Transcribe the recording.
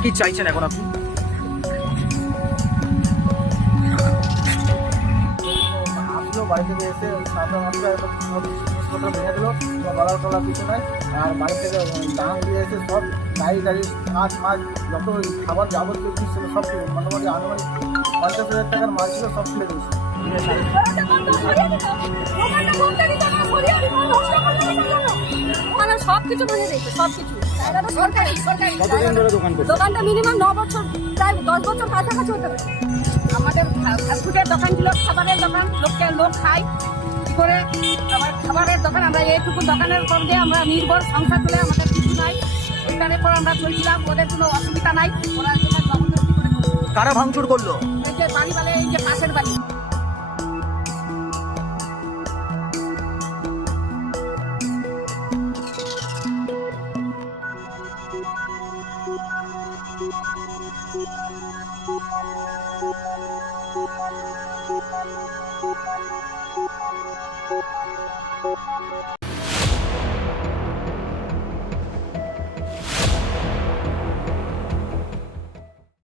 কি চাইছেন এখন আপনি? বাড়ি থেকে এসে সাঁতার মাত্র সব জিনিসপত্র ভেঙে দিল গলার টলার কিছু নাই। আর বাড়ি থেকে দাম দিয়ে এসে সব গাড়ি গাড়ি মাছ মাছ যত খাবার যাবতীয় জিনিস ছিল সব ছিল মোটামুটি আনুমানিক পঞ্চাশ হাজার টাকার মাছ ছিল সব ফেলে দিয়েছে ওখানে সব কিছু বুঝে দিয়েছে সব কিছু জায়গাটা সরকারি সরকারি। কতদিন ধরে দোকান করছেন দোকানটা মিনিমাম ন বছর প্রায় দশ বছর কাছাকাছি হতে পারে। আমাদের ফাস্টফুডের দোকান ছিল খাবারের দোকান লোককে লোক খায়। কি করে? আমার খাবারের দোকান আমরা এইটুকু দোকানের পর দিয়ে আমরা নির্ভর সংসার চলে আমাদের কিছু নাই। ওইখানের পর আমরা চলছিলাম ওদের কোনো অসুবিধা নাই। ওরা। কারা ভাঙচুর করল? এই যে বাড়ি বালে এই যে পাশের বাড়ি। プレゼントプレゼン